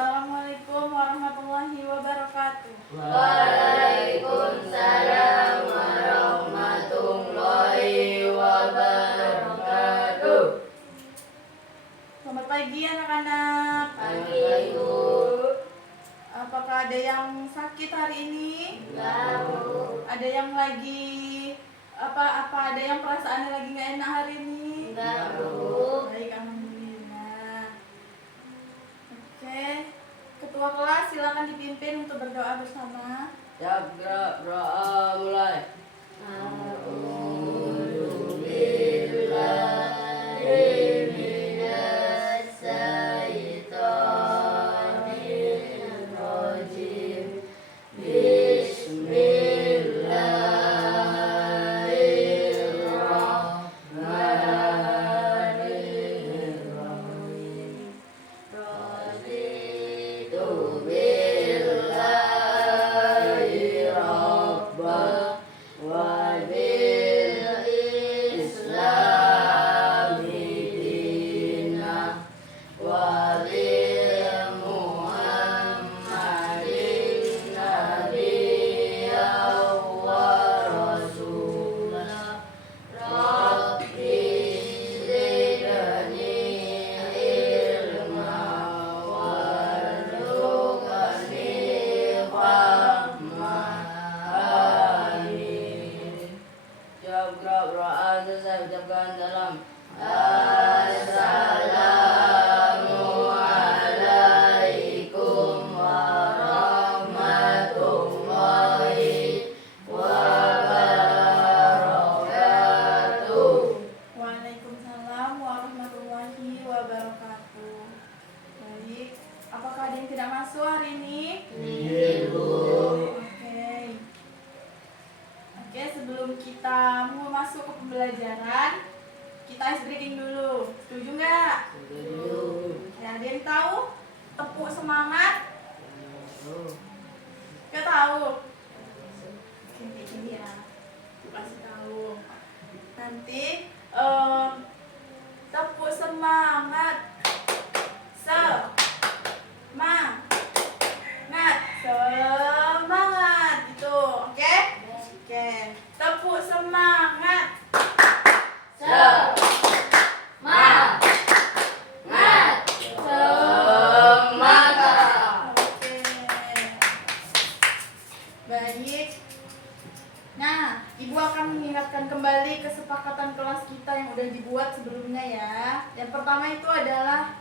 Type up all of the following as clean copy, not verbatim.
Assalamualaikum warahmatullahi wabarakatuh. Waalaikumsalam warahmatullahi wabarakatuh. Selamat pagi anak-anak. Pagi Ibu. Apakah ada yang sakit hari ini? Enggak, Bu. Ada yang lagi ada yang perasaannya lagi nggak enak hari ini? Enggak, Bu. Baik, alhamdulillah. Oke, ketua kelas silakan dipimpin untuk berdoa bersama. Jaga doa mulai. A'udzu billahi minas syaitonir rajim. Bismillahirrahmanirrahim. Raditu billahi rabba wa bil islami dina wa bil muhammadin nabiyya wa rasulah. Rabbi zidni ilma warzuqni fahma. Amin. Jawab doa selesai, ucapkan salam. Assalamualaikum warahmatullahi wabarakatuh. Waalaikumsalam warahmatullahi wabarakatuh. Baik, apakah ada yang tidak masuk hari ini? Ibu. Oke, sebelum kita mau masuk ke pembelajaran, kita ice breaking dulu. Setuju nggak? Ya, ada yang tahu? Tepuk semangat? Nggak tahu? Ini ya, aku kasih tahu. Nanti tepuk semangat. Semangat gitu, oke? Oke, tepuk semangat. Semangat. Oke. Baik. Nah, Ibu akan mengingatkan kembali kesepakatan kelas kita yang udah dibuat sebelumnya ya. Yang pertama itu adalah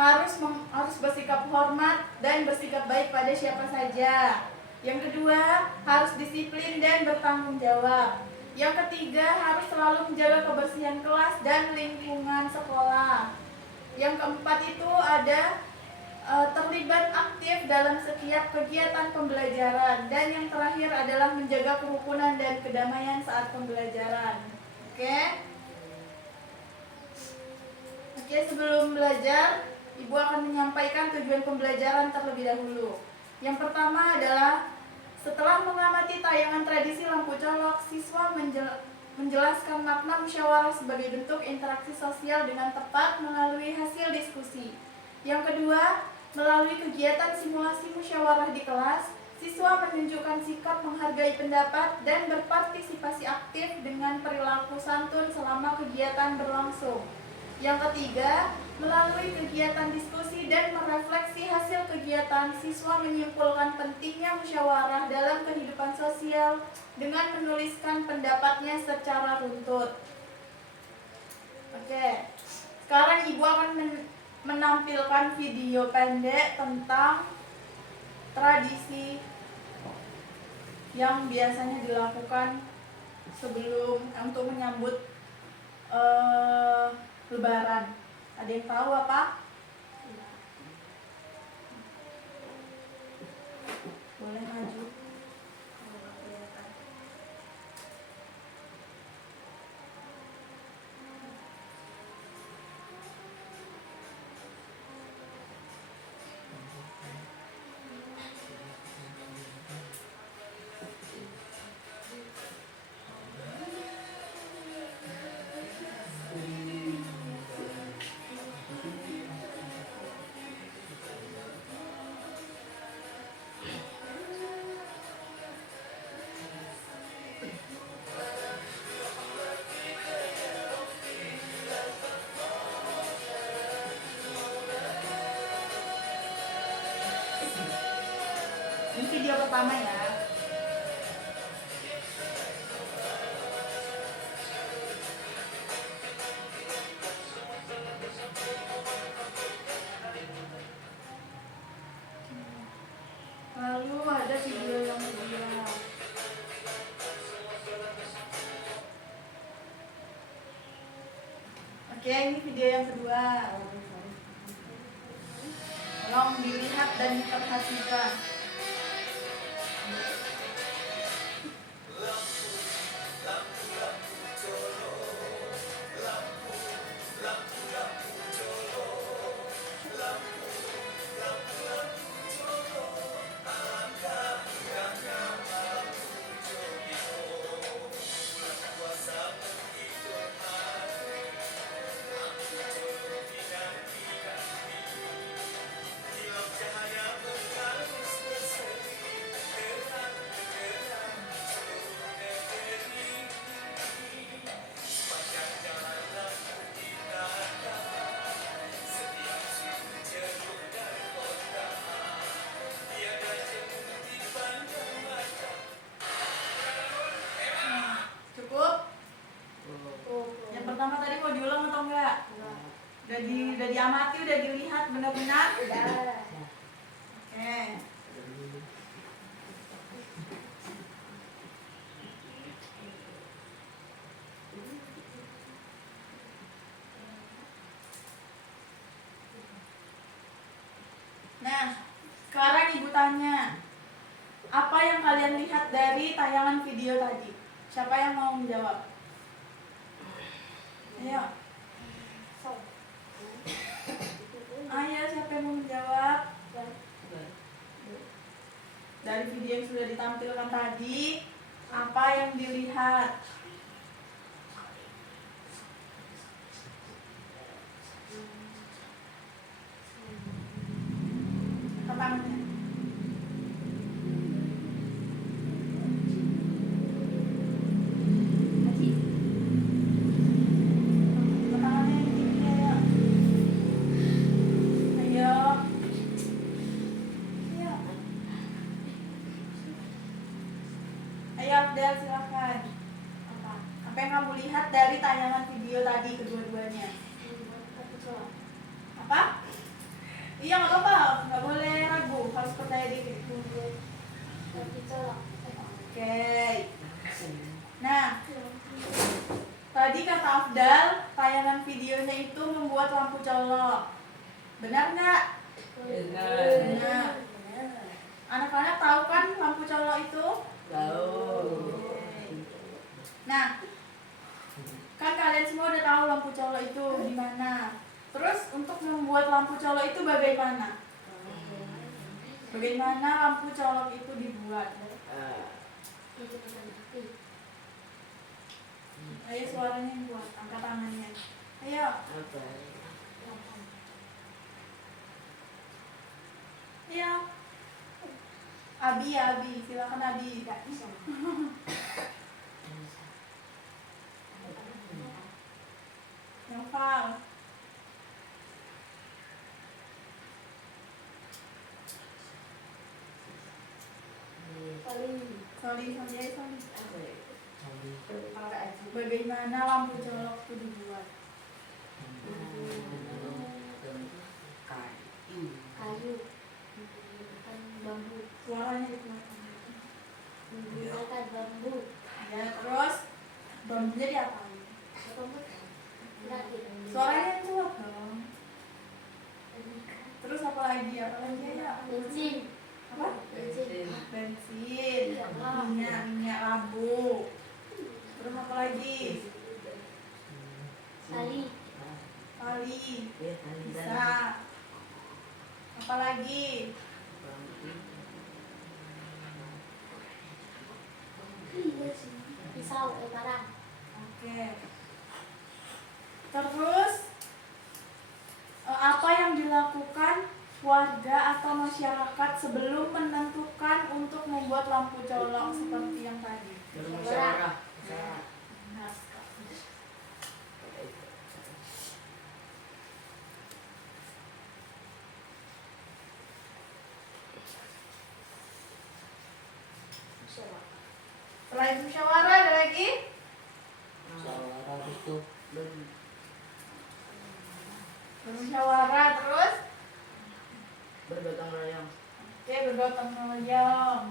harus bersikap hormat dan bersikap baik pada siapa saja. Yang kedua, harus disiplin dan bertanggung jawab. Yang ketiga, harus selalu menjaga kebersihan kelas dan lingkungan sekolah. Yang keempat itu ada terlibat aktif dalam setiap kegiatan pembelajaran. Dan yang terakhir adalah menjaga kerukunan dan kedamaian saat pembelajaran. Oke? Oke, sebelum belajar, Ibu akan menyampaikan tujuan pembelajaran terlebih dahulu. Yang pertama adalah setelah mengamati tayangan tradisi lampu colok, siswa menjelaskan makna musyawarah sebagai bentuk interaksi sosial dengan tepat melalui hasil diskusi. Yang kedua, melalui kegiatan simulasi musyawarah di kelas, siswa menunjukkan sikap menghargai pendapat dan berpartisipasi aktif dengan perilaku santun selama kegiatan berlangsung. Yang ketiga, melalui kegiatan diskusi dan merefleksi hasil kegiatan, siswa menyimpulkan pentingnya musyawarah dalam kehidupan sosial dengan menuliskan pendapatnya secara runtut. Oke, sekarang Ibu akan menampilkan video pendek tentang tradisi yang biasanya dilakukan sebelum untuk menyambut Lebaran. Ada yang tahu apa? Boleh maju. Ini video pertama ya. Lalu ada video yang kedua. Oke, ini video yang kedua. Tolong dilihat dan diperhatikan. Cukup? Yang pertama tadi mau diulang atau enggak? Udah diamati, udah dilihat benar-benar? Oke. Nah, sekarang ibu tanya, apa yang kalian lihat dari tayangan video tadi? Siapa yang mau menjawab? Ayo. Ayo, siapa yang mau menjawab? Dari video yang sudah ditampilkan tadi, apa yang dilihat? Tangannya. Tangannya yang tinggi, ayo. Ayo. Ayo. Ayo, Abdel, silakan. Apa yang kamu lihat dari tayangan video tadi kedua-duanya? Apa? Iya, nggak apa-apa, nggak boleh ragu, harus percaya diri. Oke. Nah, tadi kata Afdal, tayangan videonya itu membuat lampu colok. Benar nggak? Benar. Anak-anak tahu kan lampu colok itu? Tahu. Nah, kan kalian semua udah tahu lampu colok itu di mana. Terus untuk membuat lampu colok itu bagaimana? Bagaimana lampu colok itu dibuat? Ayo suaranya yang buat, angkat tangannya. Ayo. Iya. Abi ya, Abi. Silakan Abi. Noval. Soli. Bagaimana lampu colok itu dibuat? Kayu, bambu, Suaranya dikeluarkan. menggunakan bambu, Ya, terus bambunya diapain? rakit, Suaranya yang kuat dong. Terus apa lagi? Apa lagi ya? bensin, Apa? bensin, Bensin, minyak lampu. Terus apa lagi? tali, Tali. Bisa. Apa lagi? pisau, parang, Oke. Terus apa yang dilakukan warga atau masyarakat sebelum menentukan untuk membuat lampu colok seperti yang tadi? Bermusyawarah. Benar sekali. Setelah itu musyawarah ada lagi? Musyawarah itu Bermusyawarah terus? bergotong royong. Oke, bergotong royong.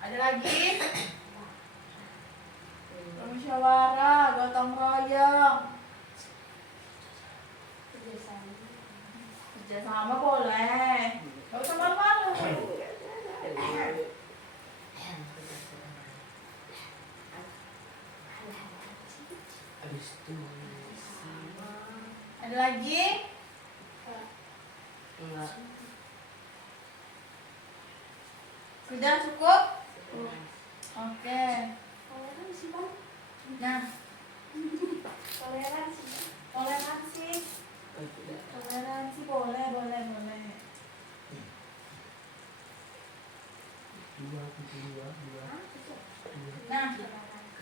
Ada lagi? Bermusyawarah, gotong royong. Kerjasama boleh. Gak usah malu-malu. Habis itu Ada lagi? enggak. Sudah cukup? Oke. Toleransi bang. Nah, Toleransi. toleransi. Oh, tidak. Toleransi boleh. Dua. Nah,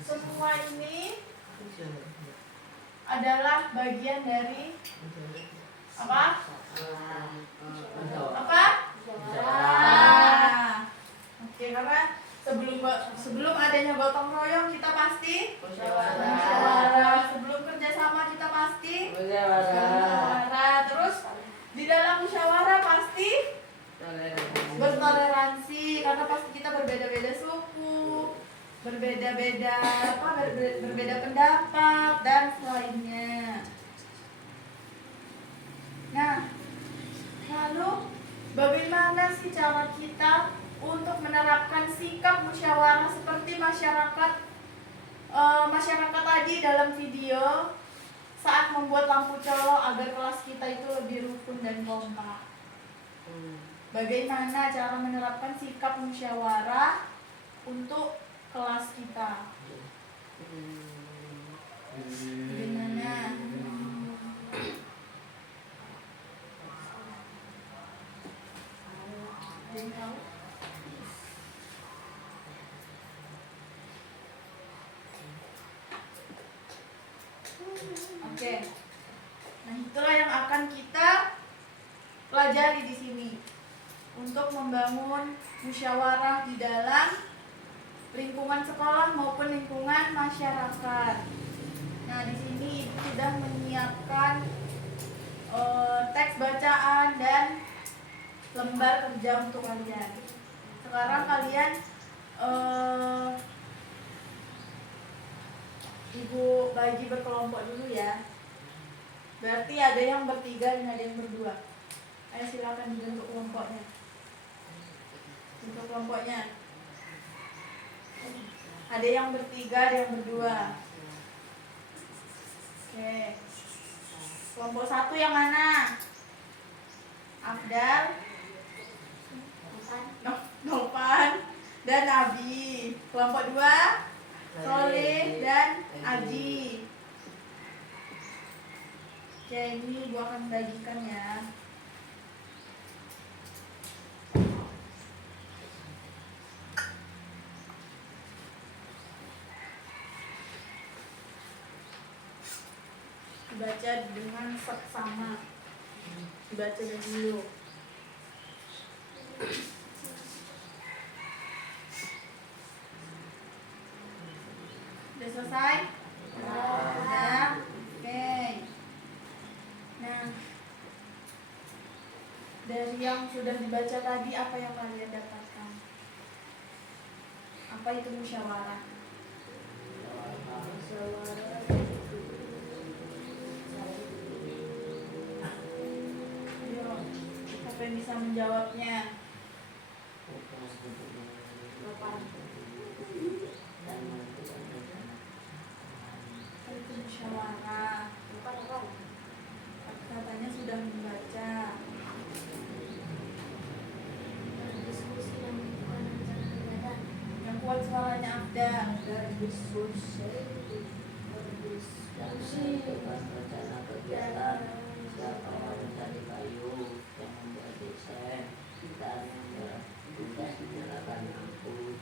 semua ini Musyawarah. adalah bagian dari apa? Apa? Ah. Oke, karena sebelum adanya gotong royong kita pasti musyawarah. Sebelum kerjasama kita pasti musyawarah. Terus di dalam musyawarah pasti bertoleransi karena pasti kita berbeda-beda suku, berbeda-beda pendapat dan lainnya. Nah, lalu bagaimana sih cara kita untuk menerapkan sikap musyawarah seperti masyarakat tadi dalam video saat membuat lampu colok agar kelas kita itu lebih rukun dan kompak? Bagaimana cara menerapkan sikap musyawarah untuk kelas kita? Bagaimana? Ada yang tahu? Oke. Nah, itulah yang akan kita pelajari di sini untuk membangun musyawarah di dalam lingkungan sekolah maupun lingkungan masyarakat. Nah, di sini Ibu sudah menyiapkan teks bacaan dan lembar kerja untuk kalian. Sekarang kalian Ibu bagi berkelompok dulu ya. Berarti ada yang bertiga dan ada yang berdua. Ayo silakan dibentuk kelompoknya. Untuk kelompoknya. Ada yang bertiga, ada yang berdua. Oke. Kelompok satu yang mana? Afdal, Novan, dan Abi. Kelompok dua, Soleh dan Aji. Oke, ini Ibu akan bagikan ya. Dibaca dengan seksama. Dibaca dari dulu. Udah selesai? Udah? Oke. Nah, dari yang sudah dibaca tadi, apa yang kalian dapatkan? Apa itu musyawarah? Ayo, siapa yang bisa menjawabnya? Apa itu musyawarah? Katanya sudah membaca. Diskusi yang bukan rencana kegiatan. Yang kuat suaranya Afdal. Diskusi bukan rencana kegiatan. Siapa yang mencari kayu, yang membuat desain, dan yang tugas menyalakan lampu,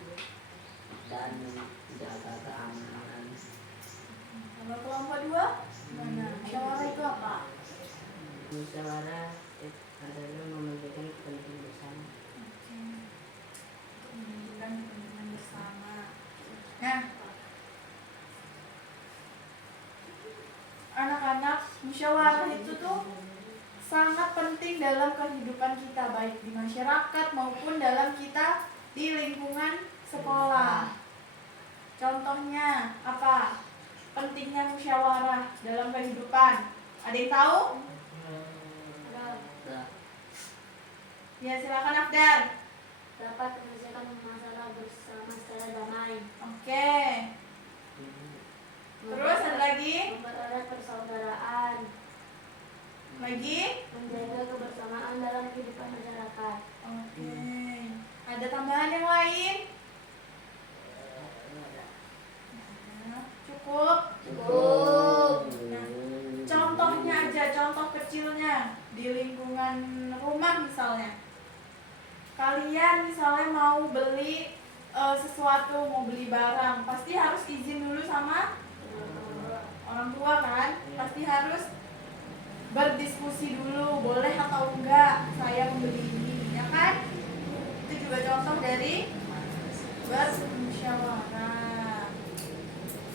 dan menjaga keamanan. Kalau kelompok dua, gimana? Musyawarah itu apa? musyawarah adalah mementingkan kepentingan bersama. Oke. Untuk menunjukkan kepentingan bersama. Nah, anak-anak, musyawarah itu tuh sangat penting dalam kehidupan kita, baik di masyarakat maupun dalam kita di lingkungan sekolah. Contohnya apa? Pentingnya musyawarah dalam kehidupan. Ada yang tahu? Ya, silakan Afdan. Dapat menyelesaikan masalah bersama secara damai. Oke. Terus ada lagi? Mempererat persaudaraan. Lagi? Menjaga kebersamaan dalam kehidupan masyarakat. Oke. Ada tambahan yang lain? Nah, cukup? Nah, contohnya aja, contoh kecilnya di lingkungan rumah misalnya. Kalian misalnya mau beli sesuatu, mau beli barang, pasti harus izin dulu sama orang tua kan? Pasti harus berdiskusi dulu, boleh atau enggak saya membeli ini, ya kan? Itu juga contoh dari bermusyawarah.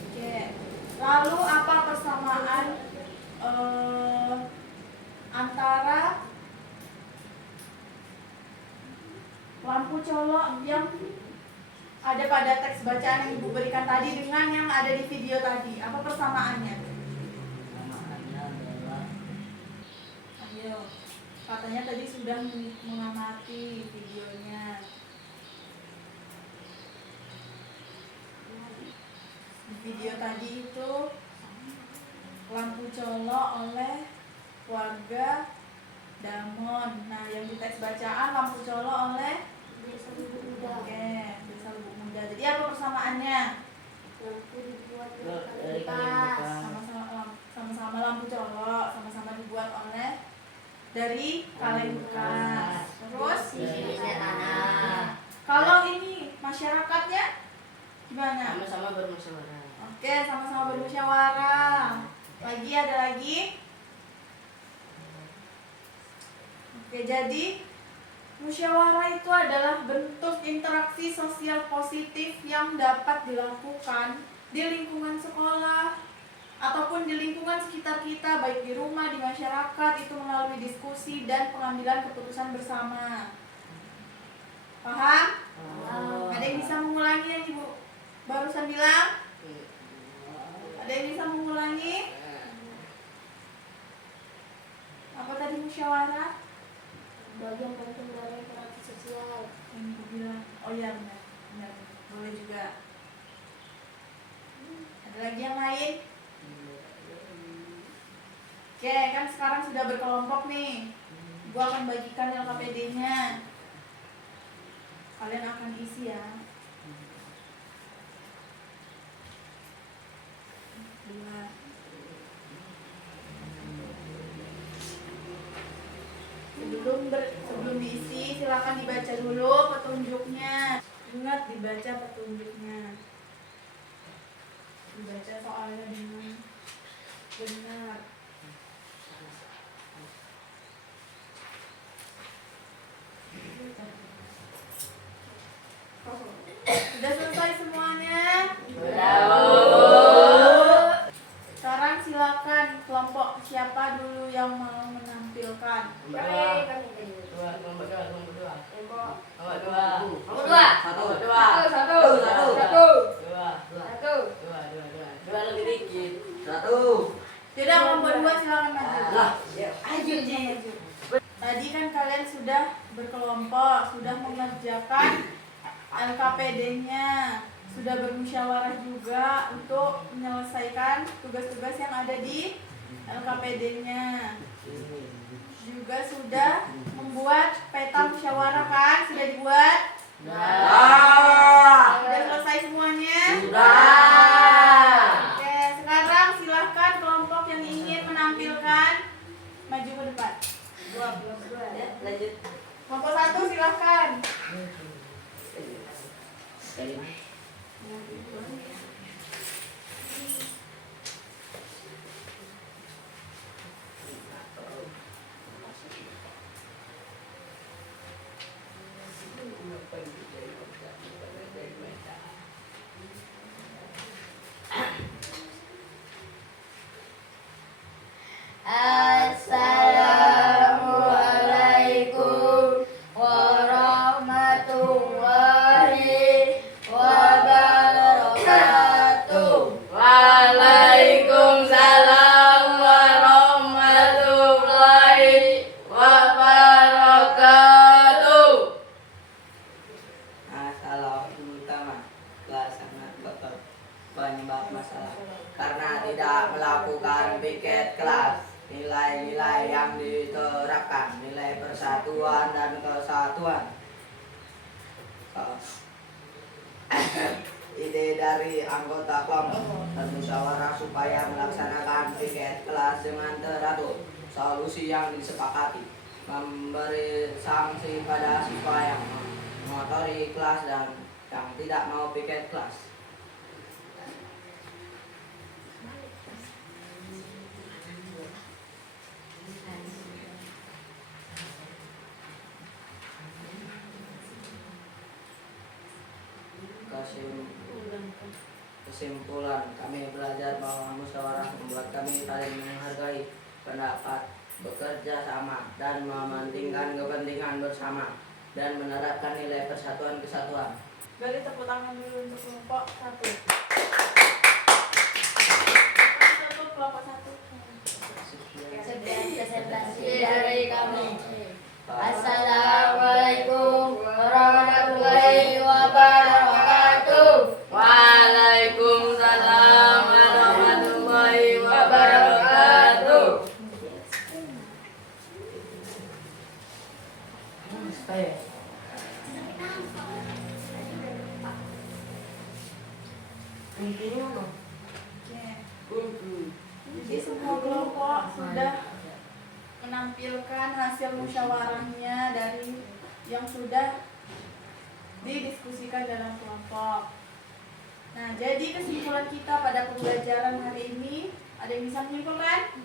Oke. Lalu apa persamaan antara lampu colok yang ada pada teks bacaan yang Ibu berikan tadi dengan yang ada di video tadi? Apa persamaannya? Samaannya adalah Ayo, katanya tadi sudah mengamati videonya. Di video tadi itu lampu colok oleh warga Damon. Nah, yang di teks bacaan lampu colok oleh Desa Lubuk Muda. Oke, Desa Lubuk Muda. Jadi apa persamaannya? Lampu dibuat dari dari kayu kertas. bekas. Sama-sama lampu colok, sama-sama dibuat oleh dari kaleng bekas. Terus Isinya tanah. kalau ini masyarakatnya gimana? Sama-sama bermusyawarah. Oke, sama-sama bermusyawarah. Lagi ada lagi? Oke, jadi musyawarah itu adalah bentuk interaksi sosial positif yang dapat dilakukan di lingkungan sekolah ataupun di lingkungan sekitar kita, baik di rumah, di masyarakat, itu melalui diskusi dan pengambilan keputusan bersama. Paham? Ada yang bisa mengulangi yang Ibu barusan bilang? Ada yang bisa mengulangi? Apa tadi musyawarah? Bagian penting dari interaksi sosial. Yang Ibu bilang. Oh iya, benar. Benar. Boleh juga. Ada lagi yang lain? Oke, kan sekarang sudah berkelompok nih. Ibu akan bagikan LKPD-nya. Kalian akan isi ya. Dua. Sebelum diisi, silakan dibaca dulu petunjuknya. Ingat dibaca petunjuknya. Dibaca soalnya dengan benar. Sudah selesai semuanya? Sekarang silakan kelompok siapa dulu yang mau menampilkan. Kelompok dua. Dua lebih dikit. Tidak, kelompok dua silakan maju. Ayo. Tadi kan kalian sudah berkelompok, sudah mengerjakan LKPD-nya, sudah bermusyawarah juga untuk menyelesaikan tugas-tugas yang ada di LKPD-nya. Juga sudah membuat peta musyawarah kan? Sudah dibuat? Sudah selesai semuanya? Oke, sekarang silahkan kelompok yang ingin menampilkan maju ke depan. Lanjut. Kelompok satu silahkan. Assalamualaikum warahmatullahi wabarakatuh. Waalaikumsalam warahmatullahi wabarakatuh. Masalah utama sangat kotor penyebab masalah karena tidak melakukan piket kelas. Nilai-nilai yang diterapkan, nilai persatuan dan kesatuan. Ide dari anggota kelompok bermusyawarah supaya melaksanakan piket kelas dengan teratur. Solusi yang disepakati memberi sanksi pada siswa yang mengotori kelas dan yang tidak mau piket kelas. Kesimpulan, kami belajar bahwa musyawarah membuat kami saling menghargai pendapat, bekerja sama, dan mementingkan kepentingan bersama, dan menerapkan nilai persatuan kesatuan. Beri tepuk tangan dulu untuk kelompok 1. Kelompok 1. Sekian presentasi dari kami. Assalamualaikum warahmatullahi wabarakatuh. Waalaikumsalam warahmatullahi wabarakatuh. Jadi semua kelompok sudah menampilkan hasil musyawarahnya dari yang sudah didiskusikan dalam kelompok. Nah, jadi kesimpulan kita pada pembelajaran hari ini, ada yang bisa menyimpulkan?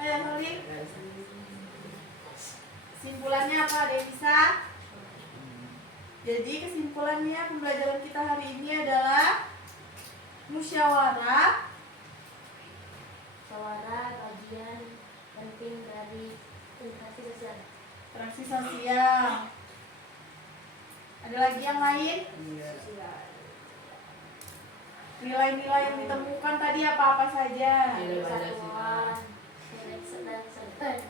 Ayo, Khalid. Kesimpulannya apa? Ada yang bisa? Jadi kesimpulannya pembelajaran kita hari ini adalah musyawarah bagian penting dari interaksi sosial. interaksi sosial. Ada lagi yang lain? Nilai-nilai yang ditemukan tadi apa-apa saja? Persatuan, nilai kesatuan.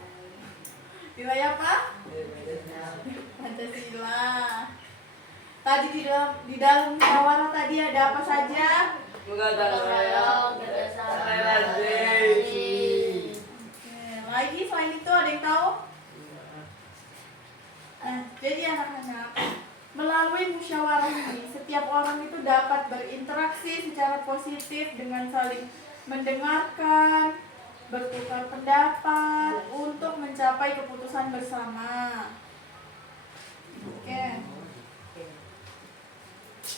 Nilai apa? Pancasila. Tadi di dalam musyawarah tadi ada apa saja? Gotong-royong, kerjasama, toleransi. Lagi selain itu ada yang tahu? Jadi anak-anak, melalui musyawarah ini setiap orang itu dapat berinteraksi secara positif dengan saling mendengarkan, bertukar pendapat untuk mencapai keputusan bersama. Oke.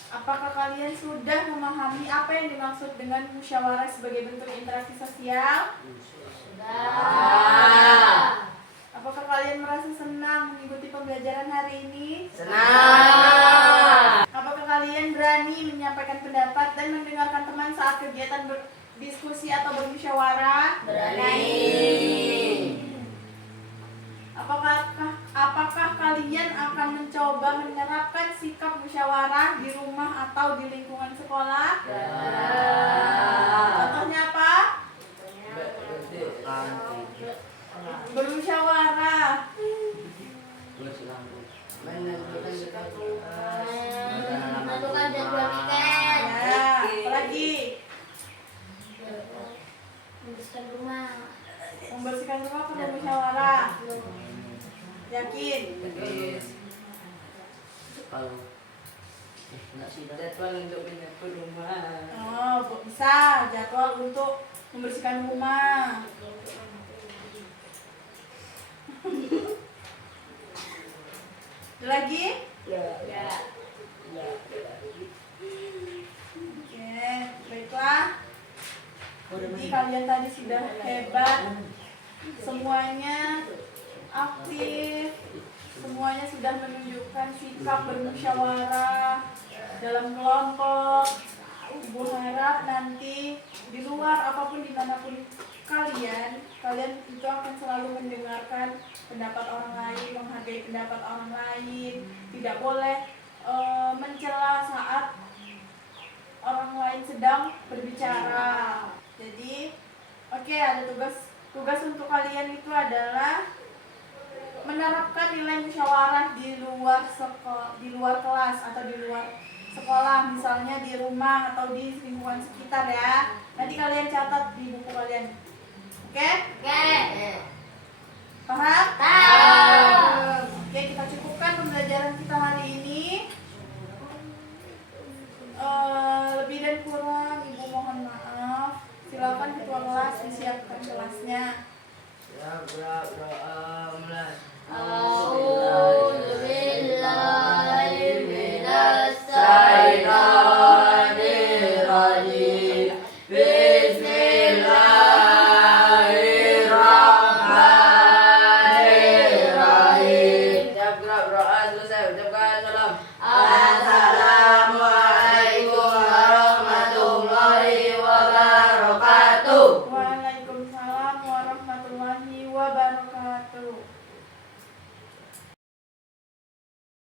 Apakah kalian sudah memahami apa yang dimaksud dengan musyawarah sebagai bentuk interaksi sosial? Sudah. Apakah kalian merasa senang mengikuti pembelajaran hari ini? Senang. Apakah kalian berani menyampaikan pendapat dan mendengarkan teman saat kegiatan berdiskusi atau bermusyawarah? Berani. Apakah kalian akan mencoba menerapkan sikap musyawarah di rumah atau di lingkungan sekolah? Contohnya apa? Bermusyawarah. Menentukan jadwal weekend. Ya, apalagi Membersihkan rumah. membersihkan rumah perlu musyawarah. Yakin? Kalau nggak sih jadwal untuk menyapu rumah. Oh, bisa jadwal untuk membersihkan rumah. Ada lagi? Ya. Oke, baiklah. Jadi kalian tadi sudah hebat. Semuanya aktif. Semuanya sudah menunjukkan sikap bermusyawarah dalam kelompok. Ibu harap nanti di luar apapun dimanapun kalian itu akan selalu mendengarkan pendapat orang lain, menghargai pendapat orang lain, tidak boleh mencela saat orang lain sedang berbicara. Jadi, oke, ada tugas untuk kalian itu adalah menerapkan nilai musyawarah di luar kelas atau di luar sekolah, misalnya di rumah atau di lingkungan sekitar ya. Nanti kalian catat di buku kalian. Oke? Paham? Oke, kita cukupkan pembelajaran kita hari ini. Lebih dan kurang Ibu mohon maaf. Silakan ketua kelas disiapkan kelasnya. A'udzu billahi minas syaitonir rajim. Bismillahirrahmanirrahim. Siap gerak berdoa selesai ucapkan salam.